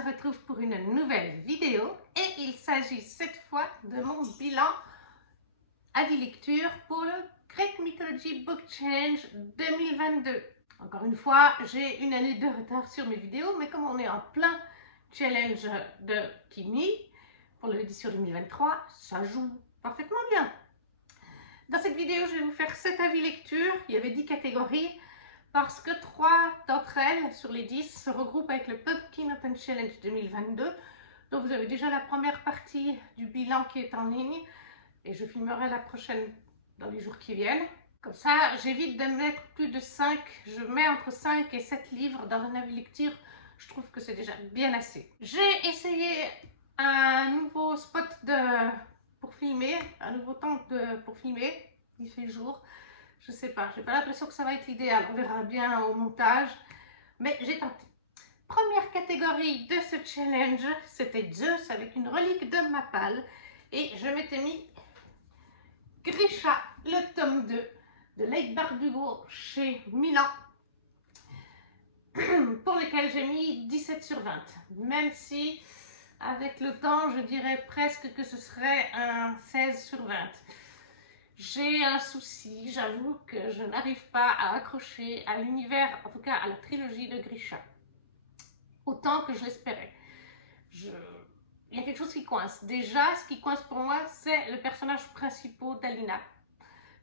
se retrouve pour une nouvelle vidéo et il s'agit cette fois de mon bilan avis lecture pour le Greek Mythology Book Change 2022. Encore une fois, j'ai une année de retard sur mes vidéos, mais comme on est en plein challenge de Kimi pour l'édition 2023, ça joue parfaitement bien. Dans cette vidéo, je vais vous faire 7 avis lecture. Il y avait 10 catégories parce que 3 d'entre elles sur les 10 se regroupent avec le Pumpkin Open Challenge 2022. Donc vous avez déjà la première partie du bilan qui est en ligne et je filmerai la prochaine dans les jours qui viennent. Comme ça, j'évite de mettre plus de 5. Je mets entre 5 et 7 livres dans un avis lecture. Je trouve que c'est déjà bien assez. J'ai essayé un nouveau spot pour filmer, un nouveau temps pour filmer. Il fait jour. Je sais pas, j'ai pas l'impression que ça va être l'idéal. On verra bien au montage. Mais j'ai tenté. Première catégorie de ce challenge, c'était Zeus avec une relique de Mapale. Et je m'étais mis Grisha, le tome 2 de Lake Bardugo chez Milan, pour lequel j'ai mis 17 sur 20. Même si, avec le temps, je dirais presque que ce serait un 16 sur 20. J'ai un souci, j'avoue que je n'arrive pas à accrocher à l'univers, en tout cas à la trilogie de Grisha, autant que je l'espérais. Il y a quelque chose qui coince. Déjà, ce qui coince pour moi, c'est le personnage principal d'Alina.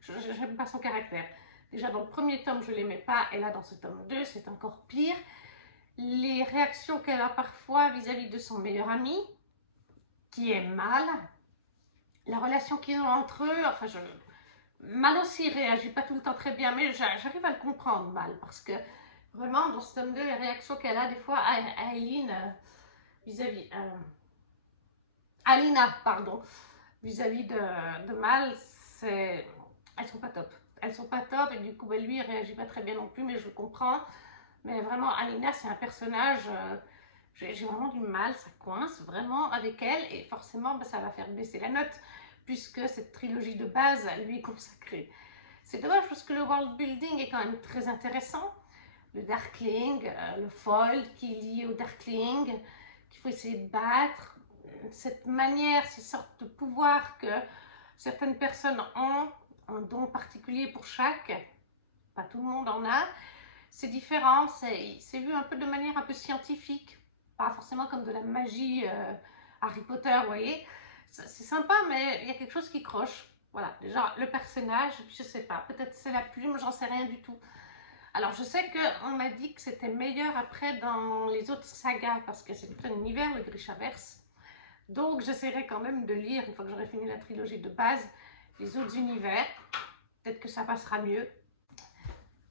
Je n'aime pas son caractère. Déjà, dans le premier tome, je ne l'aimais pas, et là, dans ce tome 2, c'est encore pire. Les réactions qu'elle a parfois vis-à-vis de son meilleur ami, qui est Mal, la relation qu'ils ont entre eux, enfin, Mal aussi réagit pas tout le temps très bien, mais j'arrive à le comprendre, Mal, parce que vraiment, dans ce tome 2, les réactions qu'elle a des fois à Eileen vis-à-vis... Alina, pardon, vis-à-vis de Mal, elles sont pas top. Elles sont pas top, et du coup, ben, lui, il réagit pas très bien non plus, mais je le comprends. Mais vraiment, Alina, c'est un personnage... j'ai vraiment du mal, ça coince vraiment avec elle, et forcément, ben, ça va faire baisser la note, puisque cette trilogie de base lui est consacrée. C'est dommage parce que le world building est quand même très intéressant. Le Darkling, le foil qui est lié au Darkling, qu'il faut essayer de battre. Cette manière, ces sortes de pouvoirs que certaines personnes ont, un don particulier pour chaque, pas tout le monde en a. C'est différent, c'est vu un peu de manière un peu scientifique, pas forcément comme de la magie Harry Potter, vous voyez. C'est sympa, mais il y a quelque chose qui croche. Voilà, déjà le personnage, je sais pas, peut-être c'est la plume, j'en sais rien du tout. Alors je sais qu'on m'a dit que c'était meilleur après dans les autres sagas, parce que c'est tout un univers, le Grishaverse. Donc j'essaierai quand même de lire, une fois que j'aurai fini la trilogie de base, les autres univers. Peut-être que ça passera mieux.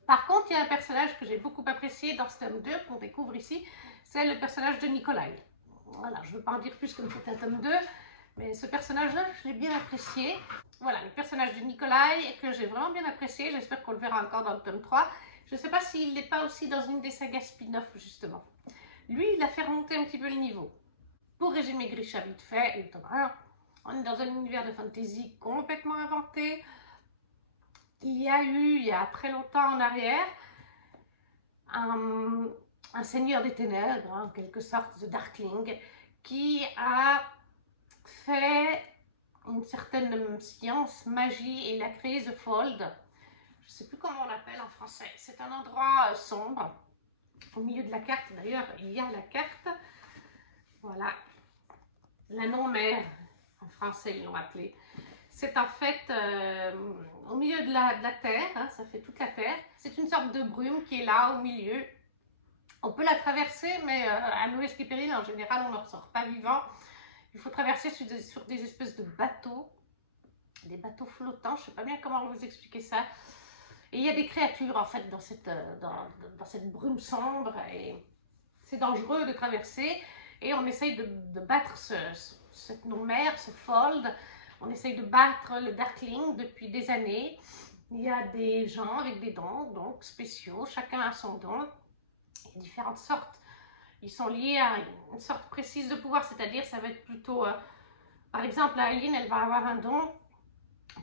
Par contre, il y a un personnage que j'ai beaucoup apprécié dans ce tome 2 qu'on découvre ici, c'est le personnage de Nikolai. Voilà, je ne veux pas en dire plus comme c'est un tome 2, mais ce personnage-là, je l'ai bien apprécié. Voilà, le personnage de Nikolai que j'ai vraiment bien apprécié, j'espère qu'on le verra encore dans le tome 3. Je ne sais pas s'il n'est pas aussi dans une des sagas spin-off, justement. Lui, il a fait remonter un petit peu le niveau. Pour résumer Grisha vite fait, le tome 1, on est dans un univers de fantasy complètement inventé. Il y a eu, il y a très longtemps en arrière, un seigneur des ténèbres, en quelque sorte, The Darkling, qui a fait une certaine science, magie, et il a créé The Fold. Je ne sais plus comment on l'appelle en français. C'est un endroit sombre. Au milieu de la carte, d'ailleurs, il y a la carte. Voilà. La non-mère, en français, ils l'ont appelé. C'est en fait au milieu de la terre, hein, ça fait toute la terre. C'est une sorte de brume qui est là, au milieu. On peut la traverser, mais à nos risques et périls, en général, on ne ressort pas vivant. Il faut traverser sur des espèces de bateaux, des bateaux flottants, je ne sais pas bien comment vous expliquer ça. Et il y a des créatures, en fait, dans cette brume sombre, et c'est dangereux de traverser. Et on essaye de battre cette non-mère, ce fold. On essaye de battre le Darkling depuis des années. Il y a des gens avec des dons, donc spéciaux, chacun a son don. Il y a différentes sortes. Ils sont liés à une sorte précise de pouvoir, c'est-à-dire ça va être plutôt... par exemple, Eileen, elle va avoir un don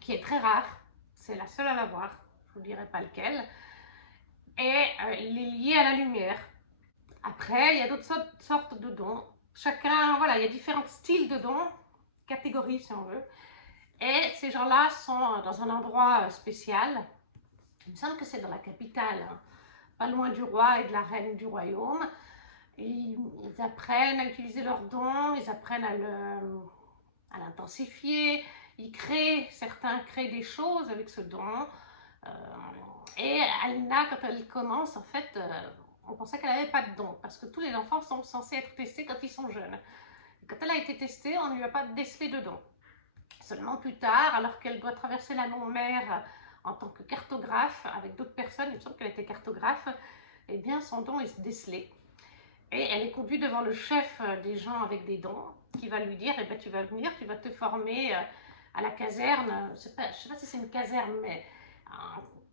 qui est très rare. C'est la seule à l'avoir. Je ne vous dirai pas lequel. Et il est lié à la lumière. Après, il y a d'autres sortes de dons chacun, voilà, il y a différents styles de dons, catégories si on veut. Et ces gens-là sont dans un endroit spécial. Il me semble que c'est dans la capitale, hein, pas loin du roi et de la reine du royaume. Et ils apprennent à utiliser leurs dons, ils apprennent à l'intensifier. Certains créent des choses avec ce don. Euh, et Alina, quand elle commence, en fait, on pensait qu'elle n'avait pas de don, parce que tous les enfants sont censés être testés quand ils sont jeunes. Et quand elle a été testée, on ne lui a pas décelé de don. Seulement plus tard, alors qu'elle doit traverser la mer en tant que cartographe avec d'autres personnes, il me semble qu'elle était cartographe, eh bien son don est décelé. Et elle est conduite devant le chef des gens avec des dons, qui va lui dire, eh ben, tu vas venir, tu vas te former à la caserne. Je ne sais pas si c'est une caserne, mais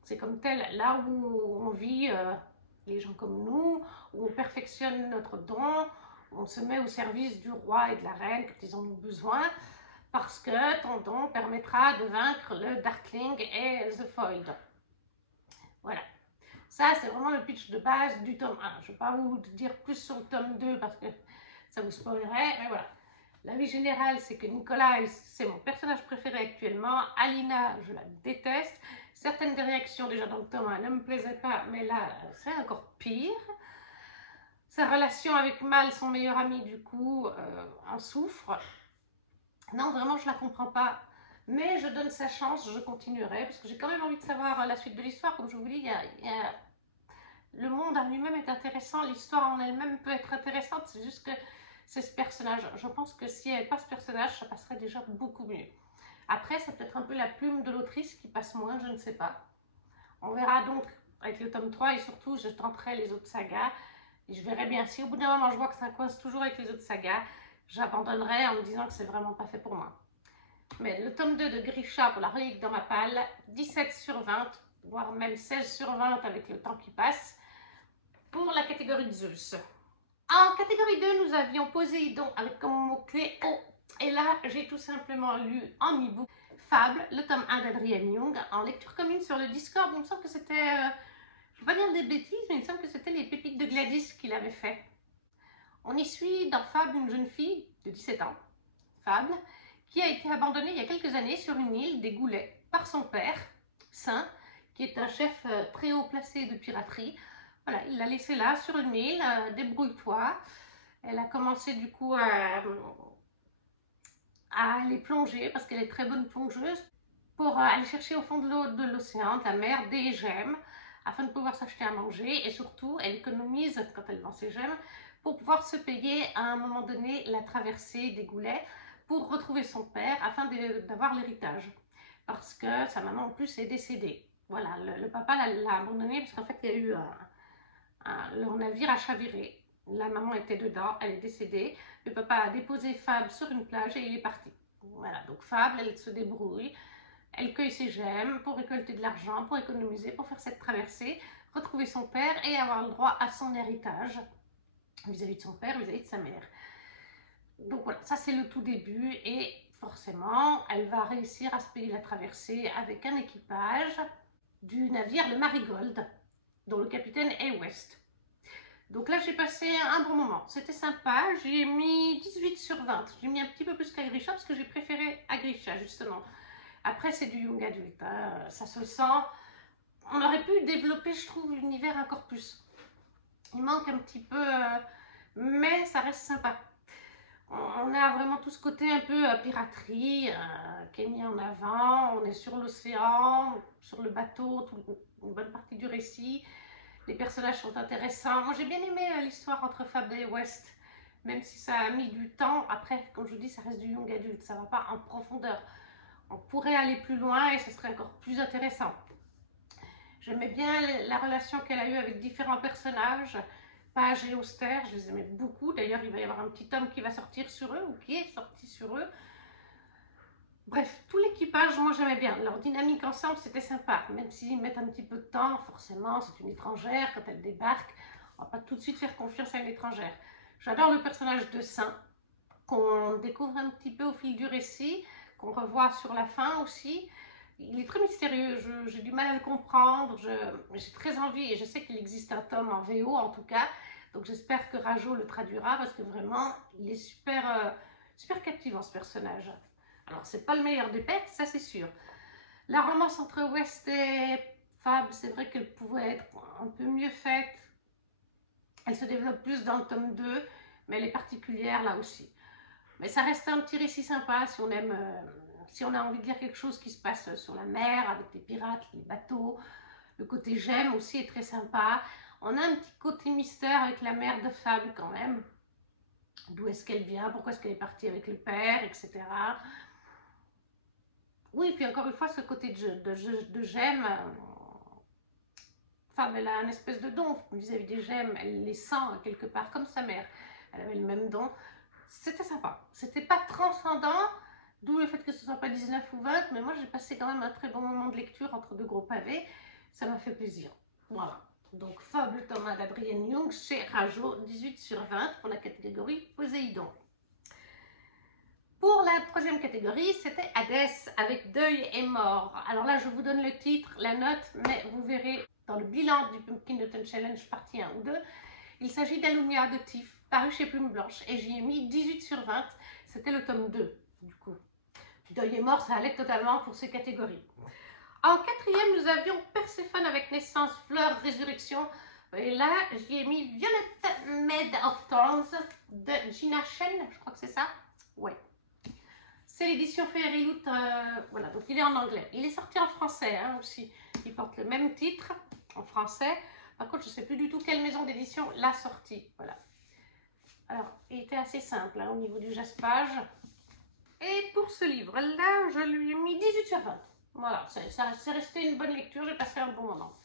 c'est comme tel, là où on vit, les gens comme nous, où on perfectionne notre don, où on se met au service du roi et de la reine quand ils en ont besoin, parce que ton don permettra de vaincre le Darkling et The Fold. Voilà. Ça, c'est vraiment le pitch de base du tome 1. Je ne vais pas vous dire plus sur le tome 2 parce que ça vous spoilerait, mais voilà. L'avis général, c'est que Nikolai, c'est mon personnage préféré actuellement. Alina, je la déteste. Certaines des réactions déjà dans le tome 1 ne me plaisaient pas, mais là, c'est encore pire. Sa relation avec Mal, son meilleur ami, du coup, en souffre. Non, vraiment, je ne la comprends pas. Mais je donne sa chance, je continuerai, parce que j'ai quand même envie de savoir la suite de l'histoire. Comme je vous dis, le monde en lui-même est intéressant, l'histoire en elle-même peut être intéressante, c'est juste que c'est ce personnage. Je pense que s'il n'y avait pas ce personnage, ça passerait déjà beaucoup mieux. Après, c'est peut-être un peu la plume de l'autrice qui passe moins, je ne sais pas. On verra donc avec le tome 3 et surtout, je tenterai les autres sagas. Et je verrai bien. Si au bout d'un moment, je vois que ça coince toujours avec les autres sagas, j'abandonnerai en me disant que c'est vraiment pas fait pour moi. Mais le tome 2 de Grisha pour la relique dans ma palle, 17 sur 20, voire même 16 sur 20 avec le temps qui passe, pour la catégorie de Zeus. En catégorie 2, nous avions Poséidon avec comme mot-clé O. Et là, j'ai tout simplement lu en e-book Fable, le tome 1 d'Adrienne Young, en lecture commune sur le Discord. Il me semble que c'était, je ne vais pas dire des bêtises, mais il me semble que c'était les pépites de Gladys qui l'avaient fait. On y suit dans Fable une jeune fille de 17 ans, Fable, qui a été abandonnée il y a quelques années sur une île des Goulets par son père, Saint, qui est un chef très haut placé de piraterie. Voilà, il l'a laissée là sur une île, débrouille-toi. Elle a commencé du coup à aller plonger parce qu'elle est très bonne plongeuse pour aller chercher au fond de l'eau de l'océan, de la mer, des gemmes afin de pouvoir s'acheter à manger et surtout elle économise quand elle vend ses gemmes pour pouvoir se payer à un moment donné la traversée des Goulets pour retrouver son père afin d'avoir l'héritage parce que sa maman en plus est décédée. Voilà, le papa l'a abandonnée parce qu'en fait il y a eu leur navire a chaviré. La maman était dedans, elle est décédée. Le papa a déposé Fable sur une plage et il est parti. Voilà, donc Fable, elle se débrouille. Elle cueille ses gemmes pour récolter de l'argent, pour économiser, pour faire cette traversée, retrouver son père et avoir le droit à son héritage vis-à-vis de son père, vis-à-vis de sa mère. Donc voilà, ça c'est le tout début et forcément, elle va réussir à se payer la traversée avec un équipage du navire le Marigold, dont le capitaine est West. Donc là, j'ai passé un bon moment. C'était sympa. J'ai mis 18 sur 20. J'ai mis un petit peu plus qu'Agrisha parce que j'ai préféré Agrisha, justement. Après, c'est du young adulte. Hein. Ça se sent. On aurait pu développer, je trouve, l'univers encore plus. Il manque un petit peu, mais ça reste sympa. On a vraiment tout ce côté un peu piraterie, Kenya en avant. On est sur l'océan, sur le bateau, une bonne partie du récit. Les personnages sont intéressants. Moi, j'ai bien aimé l'histoire entre Fable et West, même si ça a mis du temps. Après, comme je vous dis, ça reste du young adulte, ça ne va pas en profondeur. On pourrait aller plus loin et ce serait encore plus intéressant. J'aimais bien la relation qu'elle a eue avec différents personnages, Page et Auster, je les aimais beaucoup. D'ailleurs, il va y avoir un petit tome qui va sortir sur eux, ou qui est sorti sur eux. Bref, tout l'équipage, moi j'aimais bien. Leur dynamique ensemble, c'était sympa. Même s'ils mettent un petit peu de temps, forcément, c'est une étrangère. Quand elle débarque, on va pas tout de suite faire confiance à une étrangère. J'adore le personnage de Saint, qu'on découvre un petit peu au fil du récit, qu'on revoit sur la fin aussi. Il est très mystérieux, j'ai du mal à le comprendre. J'ai très envie, et je sais qu'il existe un tome en VO en tout cas, Donc j'espère que Rajo le traduira parce que vraiment, il est super captivant ce personnage. Alors c'est pas le meilleur des pets, ça c'est sûr. La romance entre West et Fab, c'est vrai qu'elle pouvait être un peu mieux faite. Elle se développe plus dans le tome 2, mais elle est particulière là aussi. Mais ça reste un petit récit sympa si on aime, si on a envie de lire quelque chose qui se passe sur la mer, avec des pirates, les bateaux. Le côté j'aime aussi est très sympa. On a un petit côté mystère avec la mère de Fab quand même. D'où est-ce qu'elle vient, pourquoi est-ce qu'elle est partie avec le père, etc. Oui, puis encore une fois, ce côté de j'aime, Fab, elle a un espèce de don vis-à-vis des gemmes, elle les sent quelque part, comme sa mère. Elle avait le même don. C'était sympa. C'était pas transcendant, d'où le fait que ce soit pas 19 ou 20, mais moi j'ai passé quand même un très bon moment de lecture entre deux gros pavés. Ça m'a fait plaisir. Voilà. Donc, Fable tome 1 d'Adrienne Young chez Rajo, 18 sur 20 pour la catégorie Poséidon. Pour la troisième catégorie, c'était Hadès avec Deuil et Mort. Alors là, je vous donne le titre, la note, mais vous verrez dans le bilan du Pumpkin Autumn Challenge partie 1 ou 2, il s'agit d'Alumnia de Tiff, paru chez Plume Blanche, et j'y ai mis 18 sur 20, c'était le tome 2, du coup. Deuil et Mort, ça allait totalement pour ces catégories. En quatrième, nous avions Perséphone avec Naissance, Fleur, Résurrection, et là, j'y ai mis Violet Maid of Thorns de Gina Shen, je crois que c'est ça. Ouais. C'est l'édition Fairyloot, voilà, donc il est en anglais. Il est sorti en français hein, aussi. Il porte le même titre en français. Par contre, je ne sais plus du tout quelle maison d'édition l'a sorti. Voilà. Alors, il était assez simple hein, au niveau du jaspage. Et pour ce livre-là, je lui ai mis 18 sur 20. Voilà, c'est resté une bonne lecture, j'ai passé un bon moment.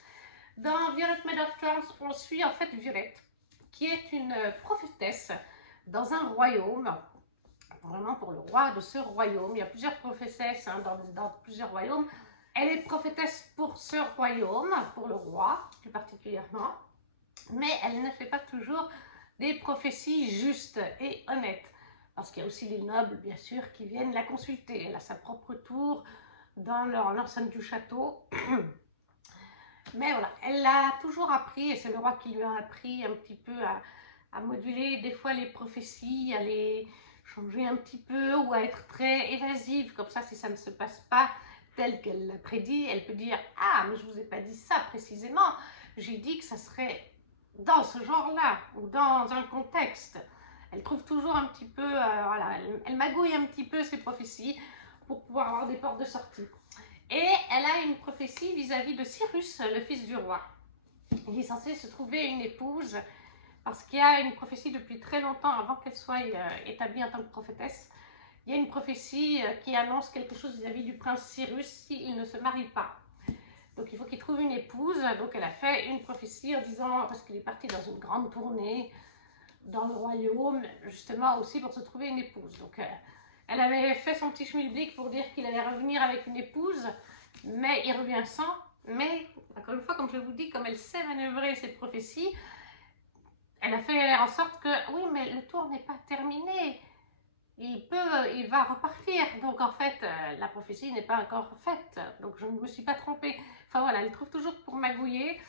Dans Violet Maid of Thorns, on suit en fait Violette, qui est une prophétesse dans un royaume. Vraiment pour le roi de ce royaume. Il y a plusieurs prophétesses hein, dans plusieurs royaumes. Elle est prophétesse pour ce royaume, pour le roi plus particulièrement, mais elle ne fait pas toujours des prophéties justes et honnêtes, parce qu'il y a aussi les nobles, bien sûr, qui viennent la consulter. Elle a sa propre tour dans l'enceinte du château. Mais voilà, elle a toujours appris, et c'est le roi qui lui a appris un petit peu à moduler des fois les prophéties, à les changer un petit peu ou à être très évasive. Comme ça, si ça ne se passe pas tel qu'elle l'a prédit, elle peut dire « Ah, mais je ne vous ai pas dit ça précisément, j'ai dit que ça serait dans ce genre-là ou dans un contexte. » Elle trouve toujours un petit peu, voilà, elle magouille un petit peu ses prophéties pour pouvoir avoir des portes de sortie. Et elle a une prophétie vis-à-vis de Cyrus, le fils du roi. Il est censé se trouver une épouse parce qu'il y a une prophétie depuis très longtemps, avant qu'elle soit établie en tant que prophétesse. Il y a une prophétie qui annonce quelque chose vis-à-vis du prince Cyrus s'il ne se marie pas. Donc il faut qu'il trouve une épouse. Donc elle a fait une prophétie en disant, parce qu'il est parti dans une grande tournée dans le royaume, justement aussi pour se trouver une épouse. Donc elle avait fait son petit schmilblick pour dire qu'il allait revenir avec une épouse, mais il revient sans. Mais, encore une fois, comme je vous dis, comme elle sait manœuvrer cette prophétie, elle a fait en sorte que, oui, mais le tour n'est pas terminé. Il va repartir. Donc, en fait, la prophétie n'est pas encore faite. Donc, je ne me suis pas trompée. Enfin, voilà, elle trouve toujours pour magouiller.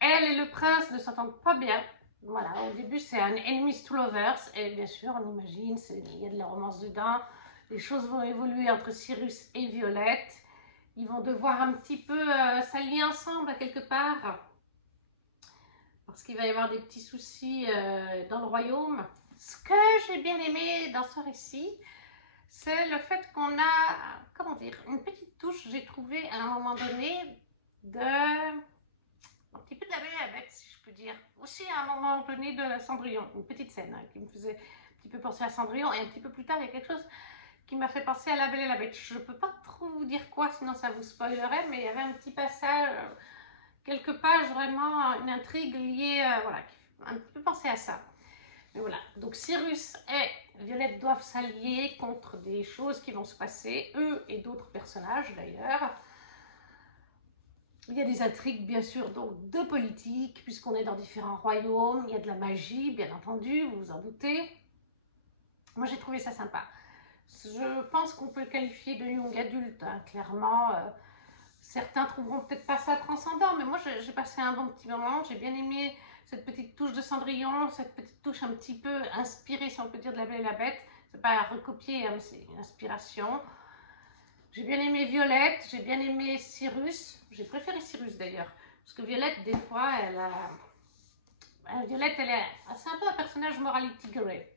Elle et le prince ne s'entendent pas bien. Voilà, au début, c'est un enemies to lovers. Et bien sûr, on imagine, il y a de la romance dedans. Les choses vont évoluer entre Cyrus et Violette. Ils vont devoir un petit peu s'allier ensemble, quelque part. Parce qu'il va y avoir des petits soucis dans le royaume. Ce que j'ai bien aimé dans ce récit, c'est le fait qu'on a, comment dire, une petite touche, j'ai trouvé à un moment donné, un petit peu de la Belle et la Bête, si je peux dire. Aussi à un moment donné de Cendrillon, une petite scène hein, qui me faisait un petit peu penser à Cendrillon. Et un petit peu plus tard, il y a quelque chose qui m'a fait penser à La Belle et la Bête. Je ne peux pas trop vous dire quoi, sinon ça vous spoilerait, mais il y avait un petit passage, quelques pages, vraiment une intrigue liée, voilà, qui fait un petit peu penser à ça. Mais voilà, donc Cyrus et Violette doivent s'allier contre des choses qui vont se passer, eux et d'autres personnages d'ailleurs. Il y a des intrigues bien sûr donc de politique, puisqu'on est dans différents royaumes, il y a de la magie bien entendu, vous vous en doutez. Moi j'ai trouvé ça sympa. Je pense qu'on peut le qualifier de young adulte, hein, clairement. Certains trouveront peut-être pas ça transcendant, mais moi j'ai passé un bon petit moment. J'ai bien aimé cette petite touche de Cendrillon, cette petite touche un petit peu inspirée, si on peut dire, de La Belle et la Bête. C'est pas à recopier, hein, c'est une inspiration. J'ai bien aimé Violette, j'ai bien aimé Cyrus. J'ai préféré Cyrus d'ailleurs, parce que Violette, des fois, Violette, c'est un peu un personnage morality grey.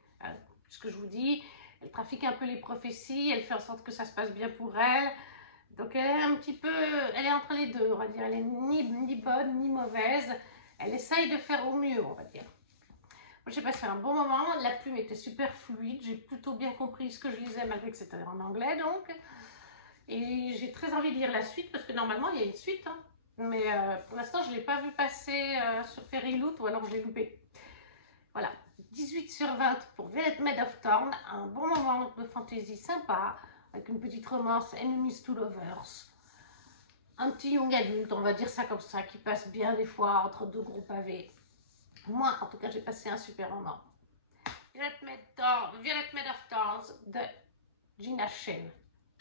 Ce que je vous dis, elle trafique un peu les prophéties, elle fait en sorte que ça se passe bien pour elle. Donc elle est un petit peu, elle est entre les deux, on va dire. Elle est ni bonne ni mauvaise. Elle essaye de faire au mieux, on va dire. Moi, j'ai passé un bon moment. La plume était super fluide. J'ai plutôt bien compris ce que je lisais, malgré que c'était en anglais, donc. Et j'ai très envie de lire la suite, parce que normalement, il y a une suite. Hein. Mais pour l'instant, je ne l'ai pas vu passer sur Fairyloot, ou alors je l'ai loupé. Voilà, 18 sur 20 pour Violet Maid of Thorn. Un bon moment de fantasy sympa, avec une petite romance Enemies to Lovers. Un petit young adulte, on va dire ça comme ça, qui passe bien des fois entre deux gros pavés. Moi, en tout cas, j'ai passé un super moment. Violet Maid of Thorns de Gina Shen,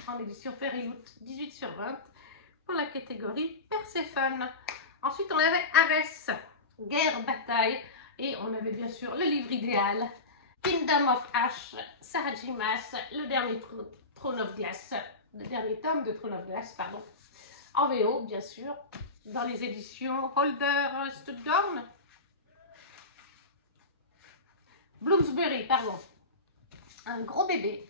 en édition Fairyloot, 18 sur 20 pour la catégorie Perséphone. Ensuite, on avait Arès, Guerre, Bataille, et on avait bien sûr le livre idéal, Kingdom of Ash, Sarah J. Maas, le dernier Throne of Glass, le dernier tome de Throne of Glass, pardon, en VO, bien sûr, dans les éditions Holder Studorn. Bloomsbury, pardon. Un gros bébé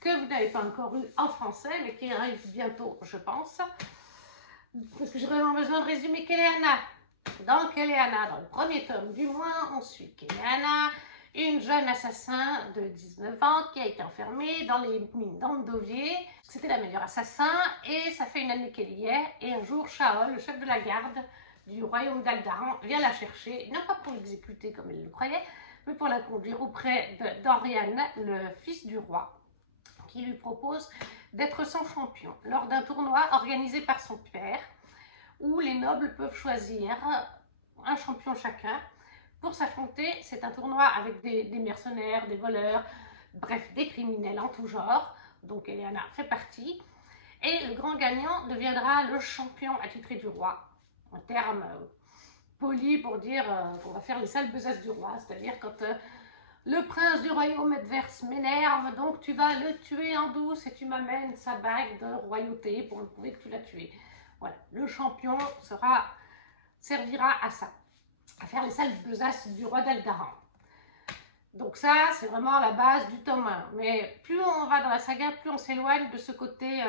que vous n'avez pas encore eu en français, mais qui arrive bientôt, je pense. Parce que j'ai vraiment besoin de résumer Kéléana. Dans Kéléana, dans le premier tome du moins, on suit Kéléana, une jeune assassin de 19 ans qui a été enfermée dans les mines d'Andovier. C'était la meilleure assassin et ça fait une année qu'elle y est. Et un jour, Shaol, le chef de la garde du royaume d'Aldaran, vient la chercher, non pas pour l'exécuter comme il le croyait, mais pour la conduire auprès d'Orian, le fils du roi, qui lui propose d'être son champion lors d'un tournoi organisé par son père, où les nobles peuvent choisir un champion chacun pour s'affronter. C'est un tournoi avec des mercenaires, des voleurs, bref, des criminels en tout genre. Donc Eliana fait partie. Et le grand gagnant deviendra le champion attitré du roi. Un terme poli pour dire qu'on va faire les sales besaces du roi. C'est-à-dire quand le prince du royaume adverse m'énerve, donc tu vas le tuer en douce et tu m'amènes sa bague de royauté pour me prouver que tu l'as tué. Voilà, le champion servira à ça, à faire les sales besaces du roi d'Aldaran. Donc ça, c'est vraiment la base du tome 1. Mais plus on va dans la saga, plus on s'éloigne de ce côté...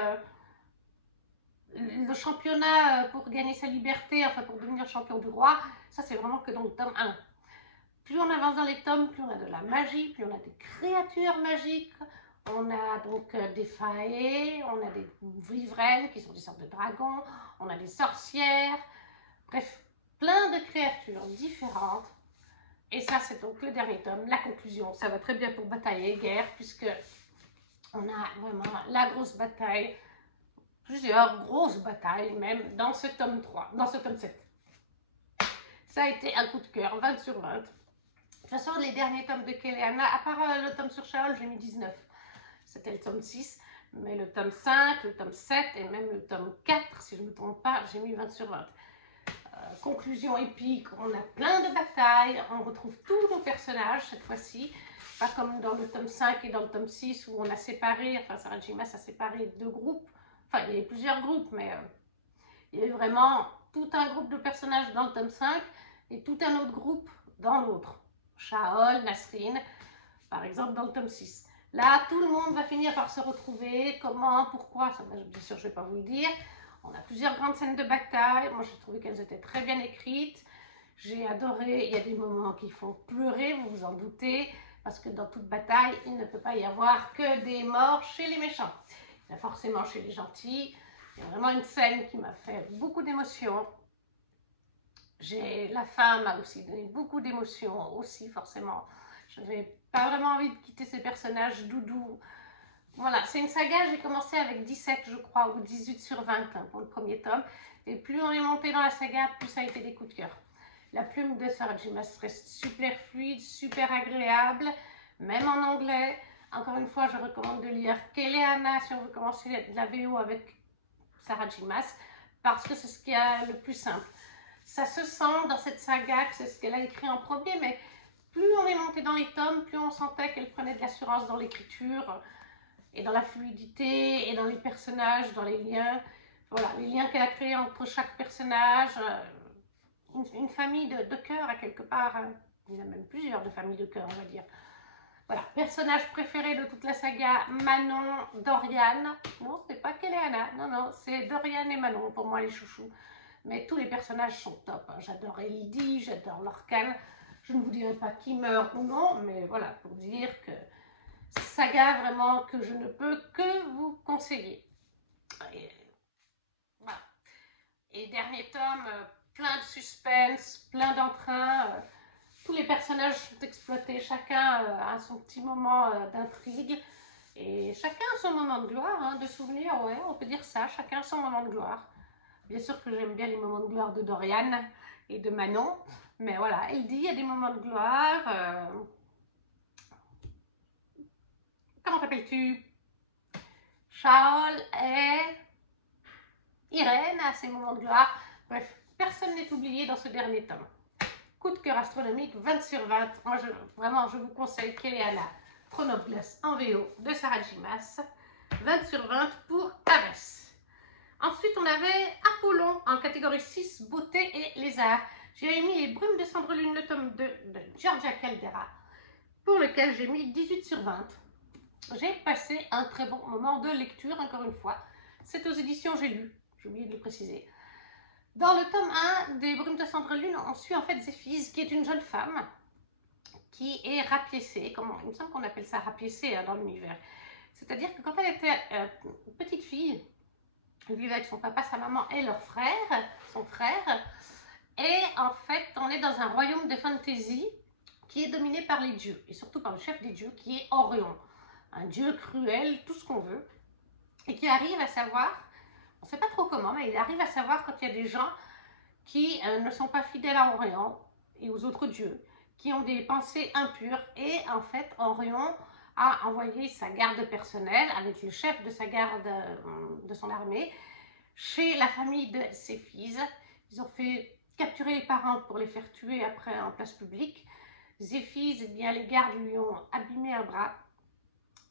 le championnat pour gagner sa liberté, enfin pour devenir champion du roi, ça c'est vraiment que dans le tome 1. Plus on avance dans les tomes, plus on a de la magie, plus on a des créatures magiques. On a donc des faées, on a des vivrennes qui sont des sortes de dragons, on a des sorcières, bref, plein de créatures différentes. Et ça, c'est donc le dernier tome, la conclusion. Ça va très bien pour bataille et guerre, puisque on a vraiment la grosse bataille, plusieurs grosses batailles même, dans ce tome 3, dans ce tome 7. Ça a été un coup de cœur, 20 sur 20. De toute façon, les derniers tomes de Kéléana, à part le tome sur Shaol, j'ai mis 19. C'était le tome 6, mais le tome 5, le tome 7 et même le tome 4, si je ne me trompe pas, j'ai mis 20 sur 20. Conclusion épique, on a plein de batailles, on retrouve tous nos personnages cette fois-ci, pas comme dans le tome 5 et dans le tome 6 où on a séparé, enfin Sarah J. Maas a séparé deux groupes, enfin il y avait plusieurs groupes, mais il y avait vraiment tout un groupe de personnages dans le tome 5 et tout un autre groupe dans l'autre. Shaol, Nasreen, par exemple dans le tome 6. Là, tout le monde va finir par se retrouver. Comment, pourquoi, ça, bien sûr, je ne vais pas vous le dire. On a plusieurs grandes scènes de bataille. Moi, j'ai trouvé qu'elles étaient très bien écrites. J'ai adoré. Il y a des moments qui font pleurer, vous vous en doutez, parce que dans toute bataille, il ne peut pas y avoir que des morts chez les méchants. Il y a forcément chez les gentils. Il y a vraiment une scène qui m'a fait beaucoup d'émotions. La femme a aussi donné beaucoup d'émotions, aussi forcément. Je n'avais pas vraiment envie de quitter ces personnages doudous. Voilà, c'est une saga, j'ai commencé avec 17 je crois, ou 18 sur 20 hein, pour le premier tome. Et plus on est monté dans la saga, plus ça a été des coups de cœur. La plume de Sarah J. Maas reste super fluide, super agréable, même en anglais. Encore une fois, je recommande de lire Kéléana si on veut commencer la VO avec Sarah J. Maas. parce que c'est ce qui est le plus simple. Ça se sent dans cette saga que c'est ce qu'elle a écrit en premier, mais plus on est monté dans les tomes, plus on sentait qu'elle prenait de l'assurance dans l'écriture et dans la fluidité et dans les personnages, dans les liens. Voilà, les liens qu'elle a créés entre chaque personnage. Une famille de cœur à quelque part. Hein. Il y en a même plusieurs de familles de cœur, on va dire. Voilà, personnage préféré de toute la saga, Manon, Dorian. Non, c'est pas Keleana, non, non, c'est Dorian et Manon, pour moi les chouchous. Mais tous les personnages sont top. Hein. J'adore Elodie, j'adore Lorcan. Je ne vous dirai pas qui meurt ou non, mais voilà, pour dire que saga vraiment que je ne peux que vous conseiller. Et, voilà. Et dernier tome, plein de suspense, plein d'entrain. Tous les personnages sont exploités, chacun a son petit moment d'intrigue. Et chacun a son moment de gloire, hein, de souvenir, ouais, on peut dire ça, chacun a son moment de gloire. Bien sûr que j'aime bien les moments de gloire de Dorian et de Manon, mais voilà, elle dit, il y a des moments de gloire. Comment t'appelles-tu? Charles et Irène a ses moments de gloire. Bref, personne n'est oublié dans ce dernier tome. Coup de cœur astronomique, 20 sur 20. Moi, vraiment, je vous conseille Keleana, Throne of Glass en VO de Sarah J. Maas. 20 sur 20 pour Aves. Ensuite, on avait Apollon en catégorie 6, beauté et lézard. J'ai mis les brumes de cendre lune, le tome 2 de Georgia Caldera, pour lequel j'ai mis 18 sur 20. J'ai passé un très bon moment de lecture, encore une fois. C'est aux éditions J'ai lu, j'ai oublié de le préciser. Dans le tome 1 des brumes de cendre lune, on suit en fait Zéphise, qui est une jeune femme qui est rapiécée. Comment, il me semble qu'on appelle ça rapiécée hein, dans l'univers. C'est-à-dire que quand elle était petite fille, elle vivait avec son papa, sa maman et leur frère, son frère. Et en fait, on est dans un royaume de fantasy qui est dominé par les dieux, et surtout par le chef des dieux, qui est Orion. Un dieu cruel, tout ce qu'on veut, et qui arrive à savoir, on ne sait pas trop comment, mais il arrive à savoir quand il y a des gens qui ne sont pas fidèles à Orion et aux autres dieux, qui ont des pensées impures. Et en fait, Orion a envoyé sa garde personnelle avec le chef de sa garde, de son armée, chez la famille de Zéphise. Ils ont fait capturer les parents pour les faire tuer après en place publique. Zéphise, eh bien, les gardes lui ont abîmé un bras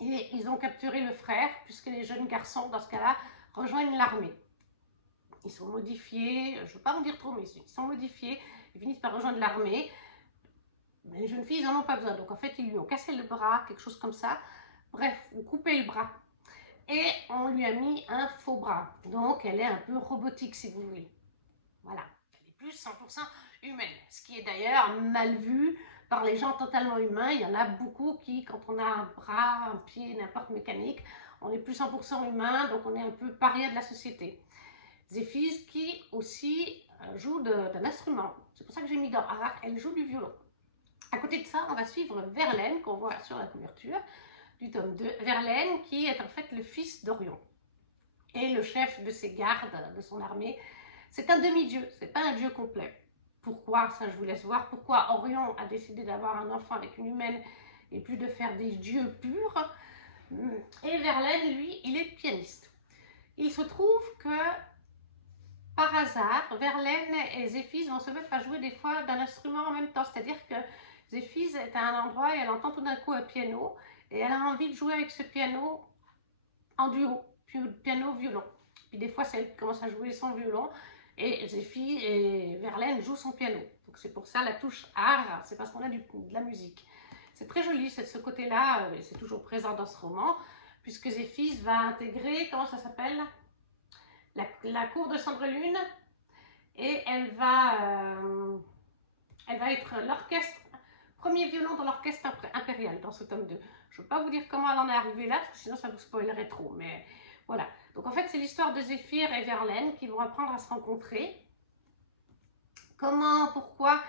et ils ont capturé le frère, puisque les jeunes garçons, dans ce cas-là, rejoignent l'armée. Ils sont modifiés, je ne veux pas en dire trop, mais ils sont modifiés, ils finissent par rejoindre l'armée. Mais les jeunes filles, ils n'en ont pas besoin. Donc en fait, ils lui ont cassé le bras, quelque chose comme ça. Bref, ont coupé le bras. Et on lui a mis un faux bras. Donc elle est un peu robotique, si vous voulez. Voilà, elle est plus 100% humaine. Ce qui est d'ailleurs mal vu par les gens totalement humains. Il y en a beaucoup qui, quand on a un bras, un pied, n'importe mécanique, on est plus 100% humain, donc on est un peu paria de la société. Zéphise qui aussi joue d'un instrument. C'est pour ça que j'ai mis dans A, elle joue du violon. À côté de ça, on va suivre Verlaine, qu'on voit sur la couverture du tome 2. Verlaine qui est en fait le fils d'Orion et le chef de ses gardes, de son armée. C'est un demi-dieu, c'est pas un dieu complet. Pourquoi? Ça, je vous laisse voir. Pourquoi Orion a décidé d'avoir un enfant avec une humaine et plus de faire des dieux purs. Et Verlaine, lui, il est pianiste. Il se trouve que par hasard, Verlaine et Zéphise vont se mettre à jouer des fois d'un instrument en même temps. C'est-à-dire que Zéphise est à un endroit et elle entend tout d'un coup un piano et elle a envie de jouer avec ce piano en duo, piano-violon. Puis des fois, c'est elle qui commence à jouer son violon et Zéphise et Verlaine jouent son piano. Donc c'est pour ça la touche art, c'est parce qu'on a de la musique. C'est très joli, ce côté-là, c'est toujours présent dans ce roman, puisque Zéphise va intégrer, comment ça s'appelle, la cour de Cendre-Lune, et elle va être l'orchestre, premier violon dans l'orchestre impérial dans ce tome 2. Je ne veux pas vous dire comment elle en est arrivée là, parce que sinon ça vous spoilerait trop, mais voilà. Donc en fait, c'est l'histoire de Zéphyr et Verlaine qui vont apprendre à se rencontrer. Comment, pourquoi,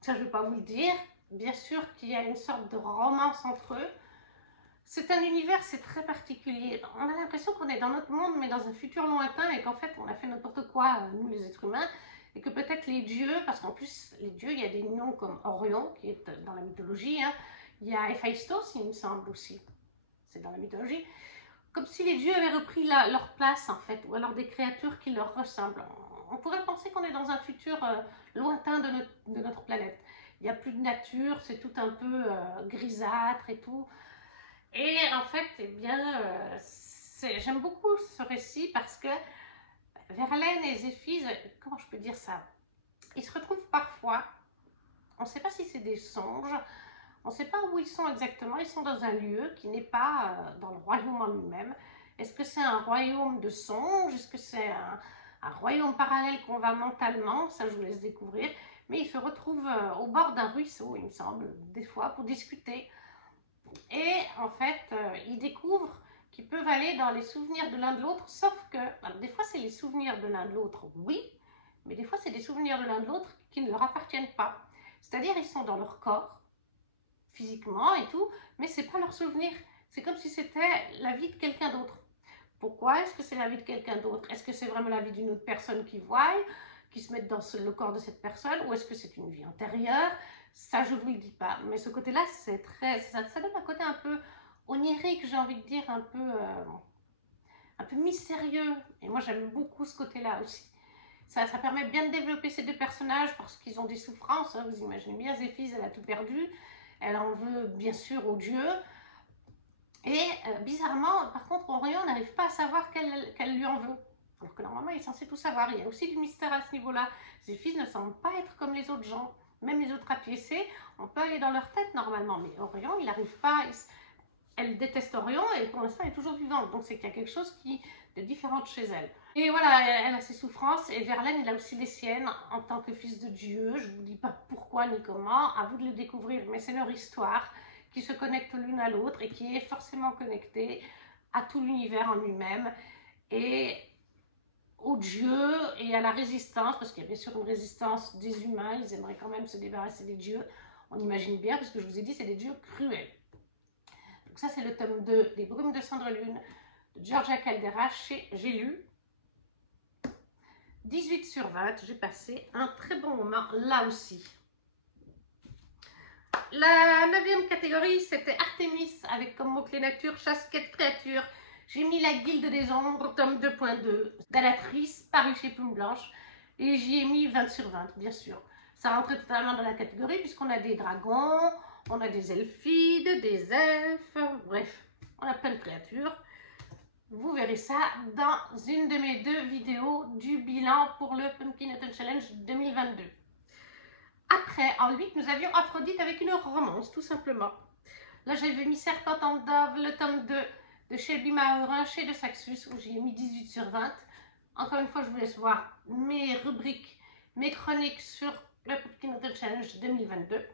ça je ne vais pas vous le dire. Bien sûr qu'il y a une sorte de romance entre eux. C'est un univers, c'est très particulier. On a l'impression qu'on est dans notre monde, mais dans un futur lointain, et qu'en fait, on a fait n'importe quoi, nous les êtres humains, et que peut-être les dieux, parce qu'en plus, les dieux, il y a des noms comme Orion, qui est dans la mythologie, hein. Il y a Héphaïstos, il me semble aussi, c'est dans la mythologie, comme si les dieux avaient repris leur place en fait, ou alors des créatures qui leur ressemblent. On pourrait penser qu'on est dans un futur lointain de notre planète. Il n'y a plus de nature, c'est tout un peu grisâtre et tout. Et en fait, eh bien, j'aime beaucoup ce récit parce que Verlaine et Zéphise, comment je peux dire ça? Ils se retrouvent parfois, on ne sait pas si c'est des songes, on ne sait pas où ils sont exactement, ils sont dans un lieu qui n'est pas dans le royaume en lui-même. Est-ce que c'est un royaume de songes? Est-ce que c'est un royaume parallèle qu'on va mentalement? Ça, je vous laisse découvrir. Mais ils se retrouvent au bord d'un ruisseau, il me semble, des fois, pour discuter. Et en fait, ils découvrent qu'ils peuvent aller dans les souvenirs de l'un de l'autre, sauf que, alors, des fois, c'est les souvenirs de l'un de l'autre, oui, mais des fois, c'est des souvenirs de l'un de l'autre qui ne leur appartiennent pas. C'est-à-dire, ils sont dans leur corps, physiquement et tout, mais c'est pas leur souvenir. C'est comme si c'était la vie de quelqu'un d'autre. Pourquoi est-ce que c'est la vie de quelqu'un d'autre? Est-ce que c'est vraiment la vie d'une autre personne qui voit, qui se met dans le corps de cette personne, ou est-ce que c'est une vie antérieure? Ça, je vous le dis pas. Mais ce côté-là, c'est très, ça donne un côté un peu onirique, j'ai envie de dire, un peu mystérieux. Et moi, j'aime beaucoup ce côté-là aussi. Ça permet bien de développer ces deux personnages parce qu'ils ont des souffrances. Hein, vous imaginez bien, Zéphise, elle a tout perdu. Elle en veut bien sûr aux dieux. Et bizarrement, par contre, Orion n'arrive pas à savoir qu'elle lui en veut. Alors que normalement, il est censé tout savoir. Il y a aussi du mystère à ce niveau-là. Zéphise ne semble pas être comme les autres gens. Même les autres rapiécés, on peut aller dans leur tête normalement. Mais Orion, il n'arrive pas. Elle déteste Orion et pour l'instant, elle est toujours vivante. Donc c'est qu'il y a quelque chose de différent chez elle. Et voilà, elle a ses souffrances. Et Verlaine, il a aussi les siennes en tant que fils de Dieu. Je ne vous dis pas pourquoi ni comment. À vous de le découvrir. Mais c'est leur histoire qui se connectent l'une à l'autre et qui est forcément connectée à tout l'univers en lui-même et aux dieux et à la résistance, parce qu'il y a bien sûr une résistance des humains, ils aimeraient quand même se débarrasser des dieux, on imagine bien, parce que je vous ai dit, c'est des dieux cruels. Donc ça, c'est le tome 2 des Brumes de Cendre-Lune de Georgia Caldera, j'ai lu 18/20, j'ai passé un très bon moment là aussi. La 9e catégorie, c'était Artémis, avec comme mot-clé nature, chasse, quête, créature. J'ai mis la Guilde des Ombres, tome 2.2, d'Alatrice, paru chez Plume Blanche. Et j'y ai mis 20/20, bien sûr. Ça rentrait totalement dans la catégorie, puisqu'on a des dragons, on a des elfides, des elfes, bref, on a plein de créatures. Vous verrez ça dans une de mes 2 vidéos du bilan pour le Pumpkin Autumn Challenge 2022. Après, en 8, nous avions Aphrodite avec une romance, tout simplement. Là, j'avais mis Serpentante d'Ove, le tome 2 de Shelby Mahurin, chez De Saxus, où j'ai mis 18/20. Encore une fois, je vous laisse voir mes rubriques, mes chroniques sur le Pumpkin Autumn Challenge 2022.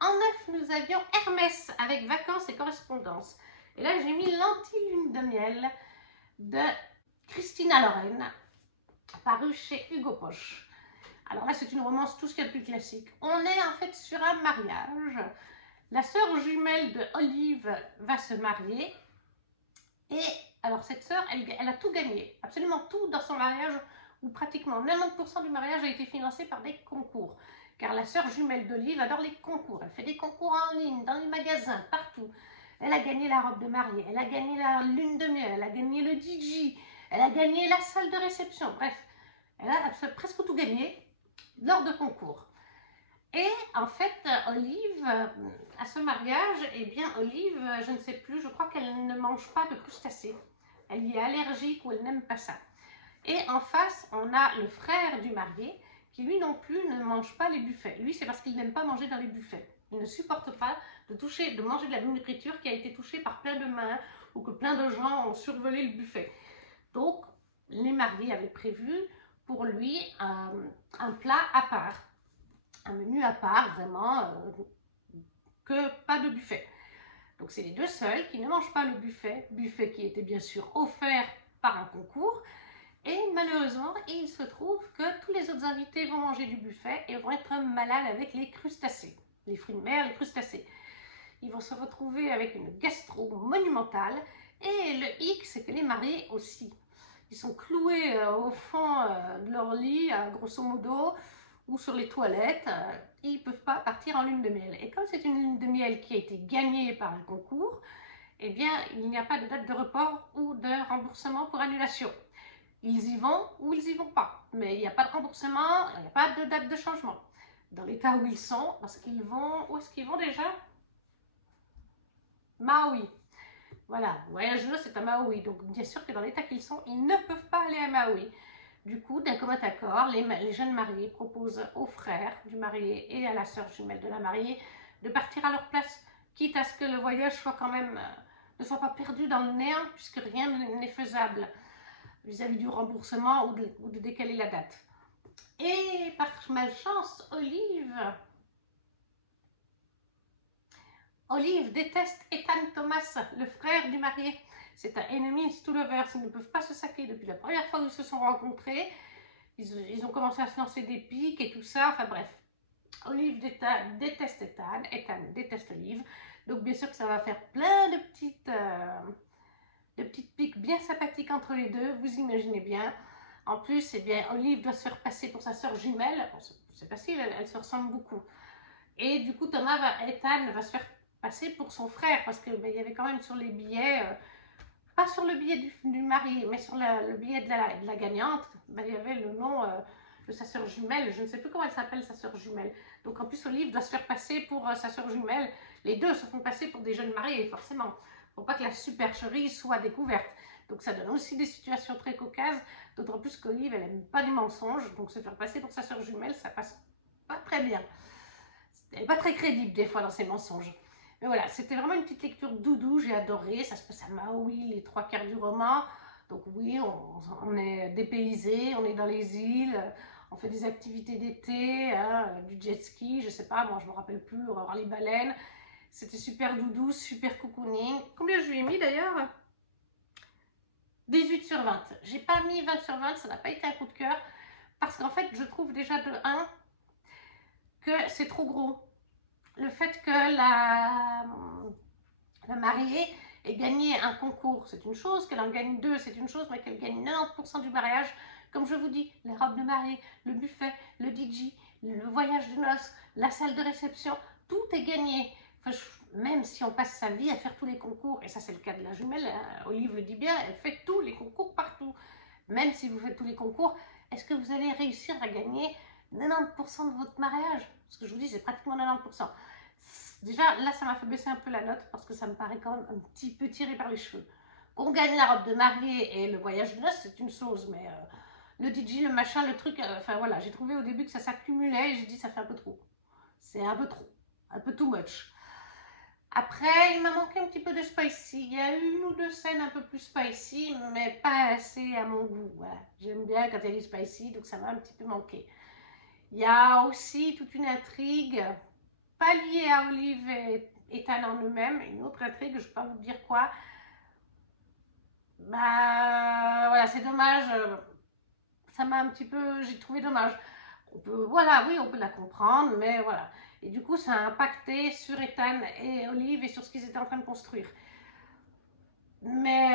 En 9, nous avions Hermès avec Vacances et Correspondances. Et là, j'ai mis L'Anti-Lune de Miel de Christina Loren, paru chez Hugo Poche. Alors là, c'est une romance tout ce qu'il y a de plus classique. On est en fait sur un mariage. La sœur jumelle de Olive va se marier. Et alors cette sœur, elle a tout gagné. Absolument tout dans son mariage, ou pratiquement 90% du mariage a été financé par des concours. Car la sœur jumelle d'Olive adore les concours. Elle fait des concours en ligne, dans les magasins, partout. Elle a gagné la robe de mariée, elle a gagné la lune de miel, elle a gagné le DJ, elle a gagné la salle de réception. Bref, elle a presque tout gagné lors de concours. Et en fait, Olive, à ce mariage, eh bien, Olive, je ne sais plus, je crois qu'elle ne mange pas de crustacés. Elle y est allergique ou elle n'aime pas ça. Et en face, on a le frère du marié qui, lui non plus, ne mange pas les buffets. Lui, c'est parce qu'il n'aime pas manger dans les buffets. Il ne supporte pas de manger de la nourriture qui a été touchée par plein de mains ou que plein de gens ont survolé le buffet. Donc, les mariés avaient prévu pour lui un plat à part, un menu à part, vraiment, que pas de buffet. Donc c'est les deux seuls qui ne mangent pas le buffet qui était bien sûr offert par un concours. Et malheureusement, il se trouve que tous les autres invités vont manger du buffet et vont être malades avec les crustacés, les fruits de mer, les crustacés. Ils vont se retrouver avec une gastro monumentale. Et le hic, c'est que les mariés aussi. Ils sont cloués au fond de leur lit, grosso modo, ou sur les toilettes. Ils ne peuvent pas partir en lune de miel. Et comme c'est une lune de miel qui a été gagnée par un concours, eh bien, il n'y a pas de date de report ou de remboursement pour annulation. Ils y vont ou ils y vont pas, mais il n'y a pas de remboursement, il n'y a pas de date de changement. Dans l'état où ils sont, parce qu'ils vont, où est-ce qu'ils vont déjà? Maui. Voilà, voyage de noces c'est à Maui, donc bien sûr que dans l'état qu'ils sont, ils ne peuvent pas aller à Maui. Du coup, d'un commun accord, les jeunes mariés proposent aux frères du marié et à la sœur jumelle de la mariée de partir à leur place, quitte à ce que le voyage soit quand même, ne soit pas perdu dans le néant, puisque rien n'est faisable vis-à-vis du remboursement ou de décaler la date. Et par malchance, Olive déteste Ethan Thomas, le frère du marié. C'est un enemies to lovers. Ils ne peuvent pas se saquer depuis la première fois où ils se sont rencontrés. Ils ont commencé à se lancer des piques et tout ça. Enfin bref. Olive déteste Ethan. Ethan déteste Olive. Donc bien sûr que ça va faire plein de petites piques bien sympathiques entre les deux. Vous imaginez bien. En plus, eh bien, Olive doit se faire passer pour sa sœur jumelle. Bon, c'est facile, elles se ressemblent beaucoup. Et du coup, Ethan va se faire passer pour son frère parce qu'il y avait quand même sur les billets, pas sur le billet du marié, mais sur le billet de la gagnante, il y avait le nom de sa sœur jumelle. Je ne sais plus comment elle s'appelle, sa sœur jumelle. Donc en plus, Olive doit se faire passer pour sa sœur jumelle. Les deux se font passer pour des jeunes mariés, forcément. Il ne faut pas que la supercherie soit découverte. Donc ça donne aussi des situations très cocasses, d'autant plus qu'Olive, elle n'aime pas les mensonges, donc se faire passer pour sa sœur jumelle, ça passe pas très bien. Elle n'est pas très crédible des fois dans ses mensonges. Mais voilà, c'était vraiment une petite lecture doudou, j'ai adoré. Ça se passe à Maui, les 3/4 du roman. Donc oui, on est dépaysé, on est dans les îles, on fait des activités d'été, hein, du jet ski, je sais pas, moi je me rappelle plus, on va voir les baleines. C'était super doudou, super cocooning. Combien je lui ai mis d'ailleurs? 18 sur 20. J'ai pas mis 20 sur 20, ça n'a pas été un coup de cœur. Parce qu'en fait, je trouve déjà de 1 que c'est trop gros. Le fait que la mariée ait gagné un concours, c'est une chose, qu'elle en gagne 2, c'est une chose, mais qu'elle gagne 90% du mariage, comme je vous dis, les robes de mariée, le buffet, le DJ, le voyage de noces, la salle de réception, tout est gagné. Enfin, même si on passe sa vie à faire tous les concours, et ça c'est le cas de la jumelle, hein, Olive le dit bien, elle fait tous les concours partout. Même si vous faites tous les concours, est-ce que vous allez réussir à gagner 90% de votre mariage? Parce que je vous dis, c'est pratiquement 90%. Déjà, là, ça m'a fait baisser un peu la note parce que ça me paraît quand même un petit peu tiré par les cheveux. Qu'on gagne la robe de mariée et le voyage de noces, c'est une chose, mais le DJ, le machin, le truc, enfin voilà, j'ai trouvé au début que ça s'accumulait et j'ai dit ça fait un peu trop. C'est un peu trop, un peu too much. Après, il m'a manqué un petit peu de spicy. Il y a eu 1 ou 2 scènes un peu plus spicy, mais pas assez à mon goût. Voilà. J'aime bien quand il y a du spicy, donc ça m'a un petit peu manqué. Il y a aussi toute une intrigue, pas liée à Olive et Ethan en eux-mêmes, une autre intrigue, je ne vais pas vous dire quoi. Bah voilà, c'est dommage. Ça m'a un petit peu, j'ai trouvé dommage. On peut, voilà, oui, on peut la comprendre, mais voilà. Et du coup, ça a impacté sur Ethan et Olive et sur ce qu'ils étaient en train de construire. Mais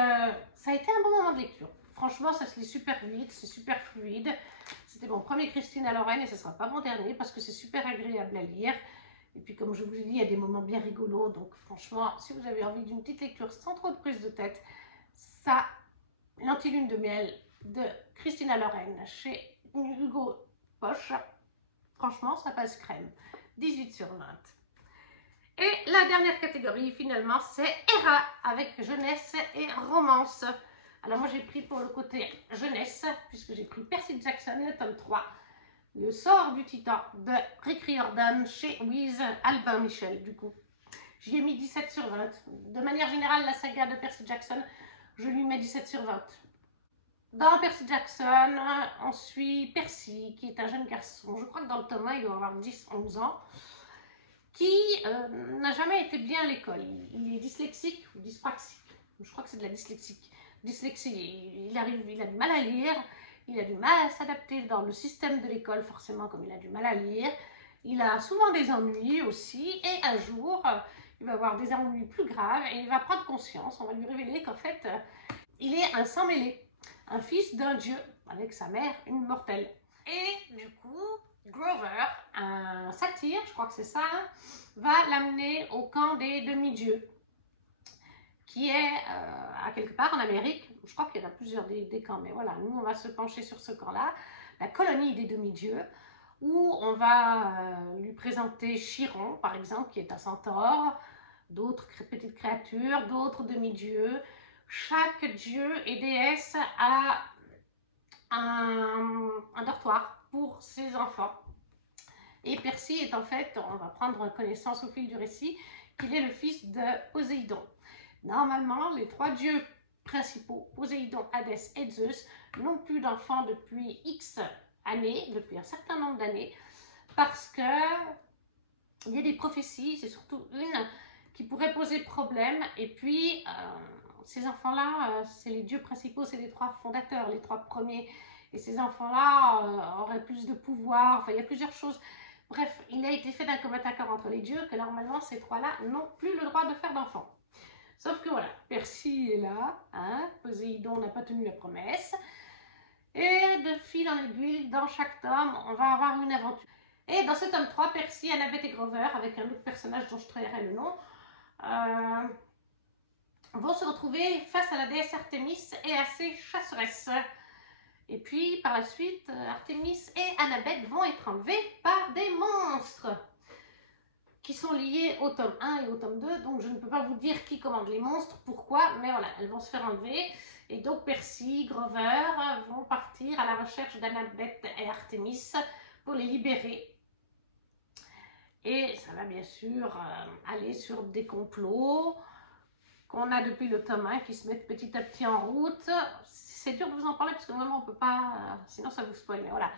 ça a été un bon moment de lecture. Franchement, ça se lit super vite, c'est super fluide. C'était mon premier Christine à Lorraine et ce ne sera pas mon dernier parce que c'est super agréable à lire. Et puis, comme je vous l'ai dit, il y a des moments bien rigolos. Donc, franchement, si vous avez envie d'une petite lecture sans trop de prise de tête, ça, L'Antilune de miel de Christina Lorraine chez Hugo Poche. Franchement, ça passe crème. 18 sur 20. Et la dernière catégorie, finalement, c'est ERA, avec jeunesse et romance. Alors moi, j'ai pris pour le côté jeunesse, puisque j'ai pris Percy Jackson, le tome 3, Le sort du titan de Rick Riordan chez Wiz Albin Michel, du coup. J'y ai mis 17 sur 20. De manière générale, la saga de Percy Jackson, je lui mets 17 sur 20. Dans Percy Jackson, on suit Percy, qui est un jeune garçon. Je crois que dans le tome 1, il doit avoir 10-11 ans. Qui n'a jamais été bien à l'école. Il est dyslexique ou dyspraxique. Je crois que c'est de la dyslexie. Il a du mal à lire, il a du mal à s'adapter dans le système de l'école, forcément, comme il a du mal à lire. Il a souvent des ennuis aussi, et un jour, il va avoir des ennuis plus graves, et il va prendre conscience, on va lui révéler qu'en fait, il est un sang-mêlé, un fils d'un dieu, avec sa mère, une mortelle. Et du coup, Grover, un satyre, je crois que c'est ça, va l'amener au camp des demi-dieux, qui est à quelque part en Amérique. Je crois qu'il y en a plusieurs des camps, mais voilà, nous on va se pencher sur ce camp-là, la colonie des demi-dieux, où on va lui présenter Chiron, par exemple, qui est un centaure, d'autres petites créatures, d'autres demi-dieux. Chaque dieu et déesse a un dortoir pour ses enfants. Et Percy est en fait, on va prendre connaissance au fil du récit, qu'il est le fils de Poséidon. Normalement, les trois dieux principaux, Poséidon, Hadès et Zeus, n'ont plus d'enfants depuis X années, depuis un certain nombre d'années, parce que il y a des prophéties, c'est surtout une qui pourrait poser problème, et puis ces enfants-là, c'est les dieux principaux, c'est les trois fondateurs, les trois premiers, et ces enfants-là auraient plus de pouvoir, enfin il y a plusieurs choses. Bref, il a été fait d'un commun accord entre les dieux que normalement ces trois-là n'ont plus le droit de faire d'enfants. Sauf que voilà, Percy est là, hein, Poséidon n'a pas tenu la promesse, et de fil en aiguille, dans chaque tome, on va avoir une aventure. Et dans ce tome 3, Percy, Annabeth et Grover, avec un autre personnage dont je trahirai le nom, vont se retrouver face à la déesse Artémis et à ses chasseresses. Et puis, par la suite, Artémis et Annabeth vont être enlevées par des monstres qui sont liés au tome 1 et au tome 2. Donc, je ne peux pas vous dire qui commande les monstres, pourquoi, mais voilà, elles vont se faire enlever. Et donc, Percy, Grover vont partir à la recherche d'Annabeth et Artémis pour les libérer. Et ça va bien sûr aller sur des complots qu'on a depuis le tome 1 qui se mettent petit à petit en route. C'est dur de vous en parler parce que vraiment on ne peut pas, sinon ça vous spoil. Mais voilà,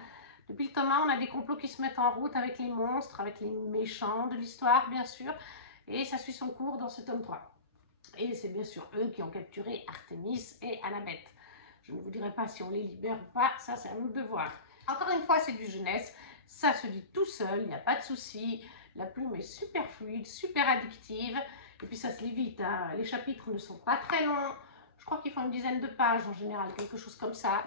depuis le tome 1, on a des complots qui se mettent en route avec les monstres, avec les méchants de l'histoire bien sûr. Et ça suit son cours dans ce tome 3. Et c'est bien sûr eux qui ont capturé Artémis et Annabeth. Je ne vous dirai pas si on les libère ou pas, ça c'est à nous de voir. Encore une fois, c'est du jeunesse, ça se dit tout seul, il n'y a pas de souci. La plume est super fluide, super addictive. Et puis ça se lit vite, hein. Les chapitres ne sont pas très longs. Je crois qu'ils font une dizaine de pages en général, quelque chose comme ça.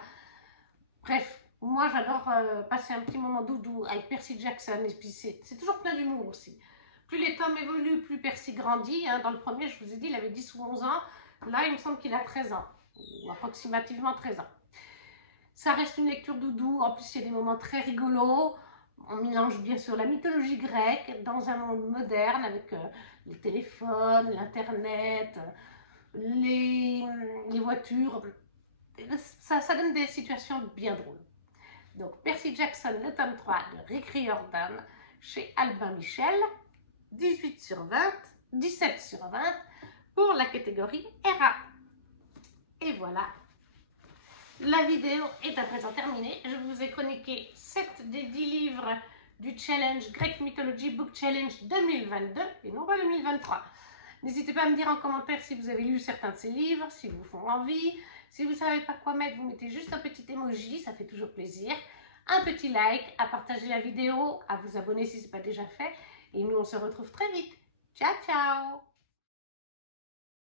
Bref, moi j'adore passer un petit moment doudou avec Percy Jackson. Et puis c'est toujours plein d'humour aussi. Plus les tomes évoluent, plus Percy grandit. Hein. Dans le premier, je vous ai dit, il avait 10 ou 11 ans. Là, il me semble qu'il a 13 ans, ou approximativement 13 ans. Ça reste une lecture doudou. En plus, il y a des moments très rigolos. On mélange bien sûr la mythologie grecque dans un monde moderne avec les téléphones, l'internet, les voitures. Ça donne des situations bien drôles. Donc Percy Jackson, le tome 3 de Rick Riordan chez Albin Michel, 18 sur 20, 17 sur 20 pour la catégorie RA. Et voilà. La vidéo est à présent terminée. Je vous ai chroniqué 7 des 10 livres du challenge Greek Mythology Book Challenge 2022 et non pas 2023. N'hésitez pas à me dire en commentaire si vous avez lu certains de ces livres, si vous font envie. Si vous ne savez pas quoi mettre, vous mettez juste un petit emoji, ça fait toujours plaisir. Un petit like, à partager la vidéo, à vous abonner si ce n'est pas déjà fait. Et nous, on se retrouve très vite. Ciao, ciao!